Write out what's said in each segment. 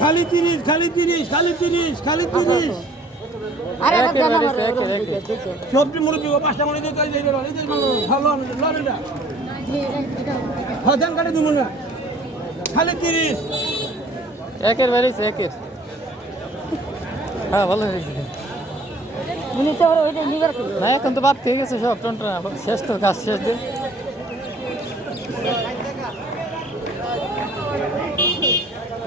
খালি তিরিশ খালি তিরিশ খালি তিরিশ খালি তিরিশ। সবজি মুরব্বী পাঁচটা মনে কাটে দিব না। খালি তিরিশ। একের একের। হ্যাঁ ভালো হয়েছে না এখন তো বাদ থেকে গেছে সব টনটনা শেষ তো কাজ শেষ দিন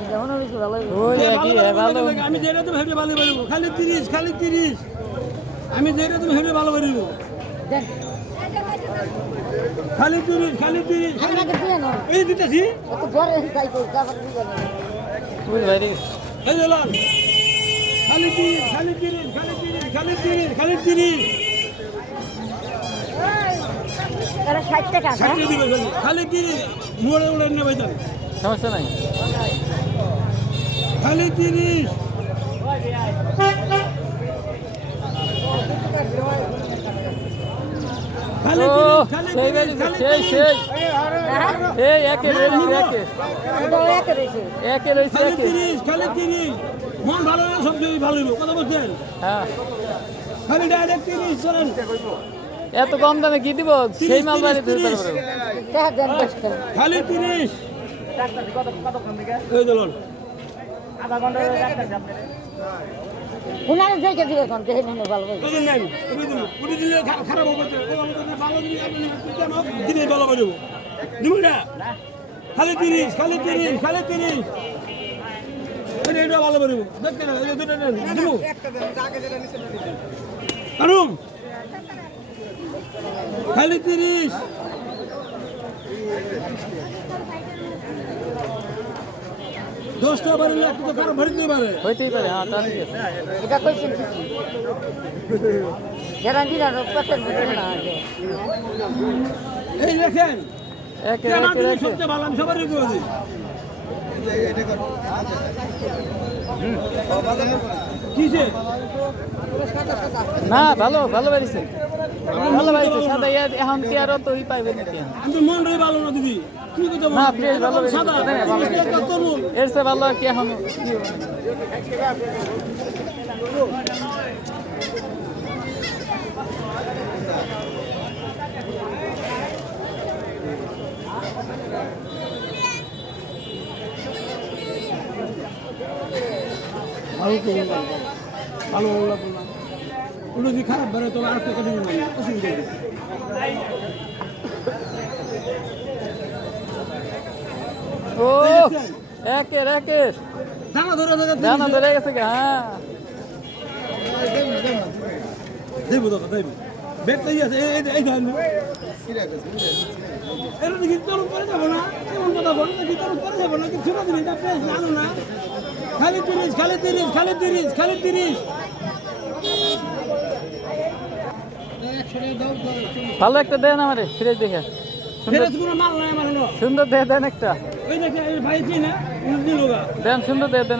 যেমন বেশি ভালো ওই যে একই ভালো ভালো লাগে, আমি যেটা তুমি হেঁটে ভালো পারব খালি তিরিশ খালি তিরিশ। আমি যেটা তুমি হেঁটে ভালো পারব খালি তিরিশ খালি তিরিশ এই দিতেছি। তো। খালি তিরিশ খালি তিরিশ খালি তিরিশ খালি তিরিশ খালি তিরিশ। হ্যাঁ? খালি। তিরিশ। মোড়ে উড়ে বাইতাম সমস্যা নাই। খালি তিরিশ। খালি তিরিশ খালি তিরিশ খালি তিরিশ। খালি তিরিশ খালি তিরিশ। মন ভালো সব ভালো কথা বলছেন? হ্যাঁ। খালি ডাইরেক্ট তিরিশ চলেন। এত কম দামে কি দিব? সেই মাল বাড়ি দিতে পারব। টাকা দেন খালি তিরিশ এই দলন উনারে দিবে কোন? নেন ভালো দিলে খারাপ হবে তো। ভালো দিলে আপনি দিলে ভালো দেবো। না? খালি তিরিশ খালি তিরিশ খালি তিরিশ। এটা এটা ভালো করে দেবো। এটা দুটো নেন দিব? আনুম খালি তিরিশ। দশটা বারে একটা তো কারও পারে হইতেই পারে হ্যাঁ তা ঠিক আছে। এটা কইছেন কিছু ভিতরে না আছে এই দেখেন একে একে সবচেয়ে ভালো আমি সবারই করে দিই কিসে? না ভালো ভালো বেরিয়েছে ভালো বেরিয়েছে সাদা ইয়া এখন কি আর তো ই পাইবে নাকি? এখন? আমি মন রে ভালো না দিদি। কি কথা না, বল ভালো সাদা হ্যাঁ, ভালো। এর ভালো কি এখন? ভালো ভালো। ওগুলো যদি খারাপ বেরোয় তাহলে আর টাকা দিব না আমি, অসুবিধা ও একের একের দানা ধরে থাকা জানা ধরে গেছে কি? হ্যাঁ দেবো দাদা দেবো ব্যাগটা ই আছে এই এই- এই ধরেন এটা দেখি তরুণ করে যাব না এমন কথা বলো দেখি তরুণ করে যাব না কিছু না দিন এটা পেস জানো না খালি তিরিশ খালি তিরিশ খালি তিরিশ খালি তিরিশ ভালো একটা দেন আমারে ফিরে দেখে। সুন্দর দিয়ে দেন একটা। দেন সুন্দর দেয় দেন।